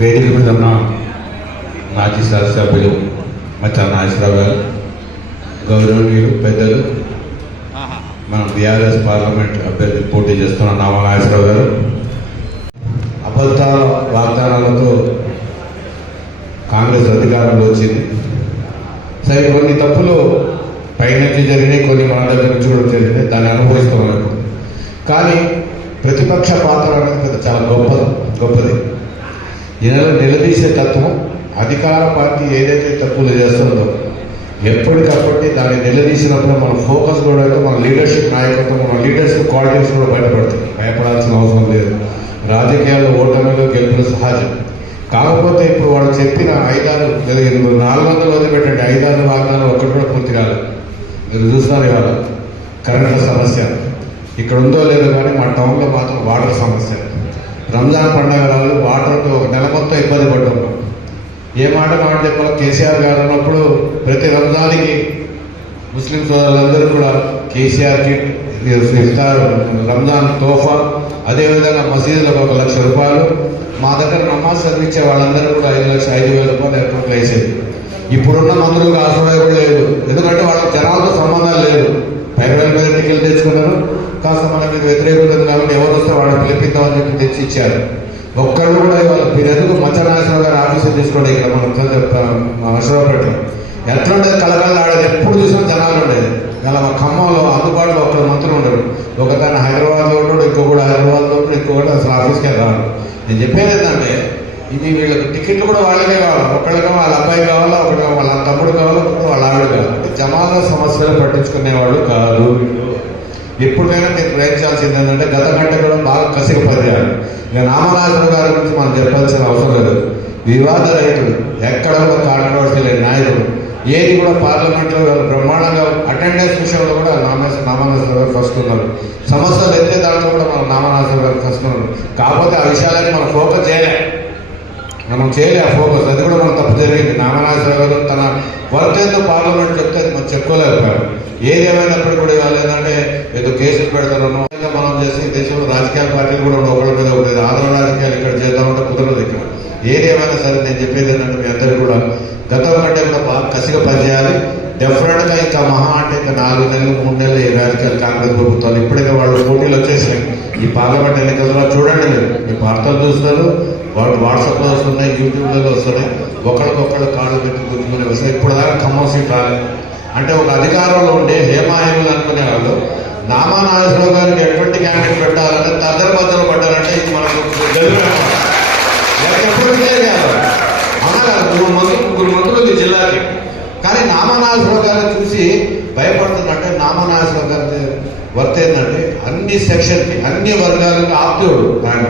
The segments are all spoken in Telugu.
వేదిక మీద ఉన్న మాజీ శాసనసభ్యులు మచ్చా నాగేశ్వరరావు గారు గౌరవనీయులు పెద్దలు మన బీఆర్ఎస్ పార్లమెంట్ అభ్యర్థి పోటీ చేస్తున్న నామ నాగేశ్వరరావు గారు అబద్ధాల వాగ్దానాలతో కాంగ్రెస్ అధికారంలో వచ్చింది. సరే కొన్ని తప్పులు పైనుంచి జరిగినాయి కొన్ని మన దగ్గర నుంచి కూడా జరిగినాయి దాన్ని అనుభవిస్తున్నాం కానీ ప్రతిపక్ష పాత్ర అనేది పెద్ద చాలా గొప్పది గొప్పది. ఈయనలో నిలదీసే తత్వం అధికార పార్టీ ఏదైతే తప్పులు చేస్తుందో ఎప్పటికప్పటి దాన్ని నిలదీసినప్పుడు మన ఫోకస్ కూడా అయితే మన లీడర్షిప్ నాయకత్వం మన లీడర్స్ క్వాలిటీస్ కూడా బయటపడతాయి. భయపడాల్సిన అవసరం లేదు. రాజకీయాల్లో ఓటమిలో గెలుపులు సహజం. కాకపోతే ఇప్పుడు వాళ్ళు చెప్పిన ఐదారు లేదా ఎనిమిది నాలుగు వందలు వదిలిపెట్టండి. ఐదారు వాగ్దానాలు ఒకటి కూడా పూర్తి కాదు మీరు చూస్తున్నారు ఇవాళ కరెంటు సమస్య. ఇక్కడ ఉందో లేదో కానీ మా టౌన్లో మాత్రం వాటర్ సమస్య. రంజాన్ పండగ వాళ్ళు వాటర్తో ఒక నెల మొత్తం ఇబ్బంది పడ్డాం. ఏ మాట మాట చెప్పాలి కేసీఆర్ గారు ఉన్నప్పుడు ప్రతి రంజానికి ముస్లిం సోదరులందరూ కూడా కేసీఆర్కి ఇస్తారు. రంజాన్ తోఫా అదేవిధంగా మసీదులకు ఒక లక్ష రూపాయలు. మా దగ్గర నమాజ్ చదివించే వాళ్ళందరూ కూడా ఐదు లక్ష ఐదు వేల రూపాయలు అకౌంట్లో వేసేది. ఇప్పుడున్న మందులకు ఆశ్రయం కూడా లేదు. ఎందుకంటే వాళ్ళ జనాలతో సంబంధం లేదు. పైన మీద టికెట్లు తెచ్చుకున్నారు. కాస్త మనకి మీద కాబట్టి ఎవరు తెచ్చి ఇచ్చారు ఒక్కళ్ళు కూడా ఇవాళ మీరు ఎందుకు మచ్చనాగేశ్వర గారి ఆఫీసు తీసుకోండి? ఇక్కడ మనం అశ్వపేట ఎట్లా ఉండేది కలకల ఆడేది ఎప్పుడు చూసినా జనాలు ఉండేది. అలా మా ఖమ్మంలో అందుబాటులో ఒక్కరు మంత్రులు ఉండరు ఒక తన హైదరాబాద్లో ఉండడు ఇంకో కూడా హైదరాబాద్లో ఉండడు ఇంకో కూడా అసలు ఆఫీస్కే రాడు. నేను చెప్పేది ఏంటంటే ఇది వీళ్ళకి టికెట్లు కూడా వాళ్ళకే కావాలి? ఒకళ్ళకి వాళ్ళ అబ్బాయి కావాలా? ఒకటి వాళ్ళ తమ్ముడు కావాలా? ఒకటి వాళ్ళ ఆవిడ కావాలి? జమాల సమస్యలు పట్టించుకునేవాడు కాదు. వీళ్ళు. ఎప్పుడైనా మీరు ప్రయత్నించాల్సింది ఏంటంటే గత కంటే కూడా బాగా కసిగా పనిచేయాలి ఇక రామరాజు గారి గురించి మనం చెప్పాల్సిన అవసరం లేదు. వివాద రైతుడు ఎక్కడ కూడా కాంట్రవర్సీ లేని నాయకుడు. ఏది కూడా పార్లమెంట్లో వాళ్ళు బ్రహ్మాండంగా అటెండెన్స్ విషయంలో కూడా నామేశ్వర నామనాథరావు గారు ఫస్ట్ ఉన్నారు. సమస్యలు ఎత్తే దాంట్లో కూడా మన నామనాథరావు గారు ఫస్ట్ ఉన్నారు. కాకపోతే ఆ విషయాలని మనం ఫోకస్ చేయలే. మనం చేయలే ఆ ఫోకస్ అది కూడా మనం తప్పు జరిగింది. నామనాథరావు గారు తన వర్క్ ఏదో పార్లమెంట్ చెప్తే అది మనం చెప్పుకోలేకపోయాం. ఏది ఏమైనప్పుడు కూడా ఇవాళ ఏంటంటే ఏదో కేసులు పెడతారనో మనం చేసి దేశంలో రాజకీయ పార్టీలు కూడా ఉన్న ఒకళ్ళ మీద ఒకటి ఆంధ్ర రాజకీయాలు ఇక్కడ చేద్దామంటే కుదరదు ఇక్కడ. ఏది సరే నేను చెప్పేది ఏంటంటే మీ అందరికీ కూడా గతం కంటే కూడా బాగా కసిగా పనిచేయాలి. డెఫినెట్గా ఇంకా మహా అంటే ఇంకా నాలుగు నెలలు మూడు నెలలు ఈ రాజకీయాలు కాంగ్రెస్ ప్రభుత్వాలు. ఇప్పటికే వాళ్ళు పోటీలు వచ్చేసాయి ఈ పార్లమెంట్ ఎన్నికల్లో చూడండి మీరు. మీ వార్తలు చూస్తారు వాళ్ళు వాట్సాప్లో వస్తున్నాయి యూట్యూబ్లలో వస్తున్నాయి. ఒకరికొకళ్ళు కాళ్ళు పెట్టి గుర్తుకునే వస్తాయి ఇప్పుడు దాకా ఖమ్మం సీట్ రాలేదు. అంటే ఒక అధికారంలో ఉండే హేమాయములు అనుకునే వాళ్ళు నామా గారికి ఎటువంటి క్యాండిడేట్ పెట్టాలంటే తద్దరి మధ్యలో పడ్డారంటే ఇది మనకు గెలుపు ఎప్పుడు అవునా కదా. మంత్రులు ముగ్గురు మంత్రులు ఉంది జిల్లాకి. కానీ నామనాథరావు గారిని చూసి భయపడుతుందంటే నామనాథరావు గారి వర్త్ ఏంటంటే అన్ని సెక్షన్కి అన్ని వర్గాలకు ఆప్తుడు ఆయన.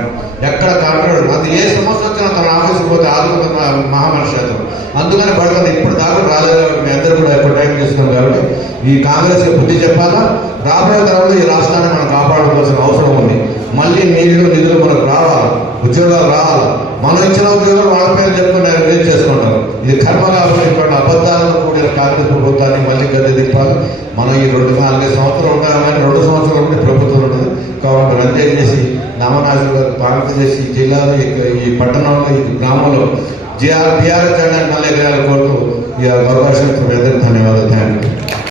ఎక్కడ కాంట్రాడు అది ఏ సమస్య వచ్చినా తన ఆఫీస్కి పోతే ఆదుకున్న మహామనిషి అందుకని పడుతుంది ఇప్పుడు దాకా రాలేదు మీ అందరూ కూడా ఎక్కువ కాబట్టి ఈ కాంగ్రెస్ బుద్ధి చెప్పాలా? రాబోయే తరంలో ఈ రాష్ట్రాన్ని మనం కాపాడుకోవాల్సిన అవసరం ఉంది. మళ్ళీ నీళ్ళు నిధులు మనకు రావాలి. ఉద్యోగాలు రావాలి. మనం ఇచ్చిన ఉద్యోగాలు వాళ్ళ పేరు చెప్పుకుని రిలీజ్ చేసుకుంటారు. ఇది కర్మ కాబట్టి ఇక్కడ అబద్ధాలను కూడిన కాంగ్రెస్ ప్రభుత్వాన్ని మళ్ళీ గద్దె దింపాలి. మనం ఈ రెండు నాలుగైదు సంవత్సరాలు ఉంటామని రెండు సంవత్సరాలు ఉంటే ప్రభుత్వం ఉంటుంది కాబట్టి రద్దు చేసి నామనాశులు గారు పాలన చేసి జిల్లాలో ఈ- పట్టణంలో ఈ గ్రామంలో జిఆర్ బీఆర్ఎస్ చేయడానికి మళ్ళీ ఎగరాలి కోరుతూ या गौरव सिंह धन्यवाद थैंक यू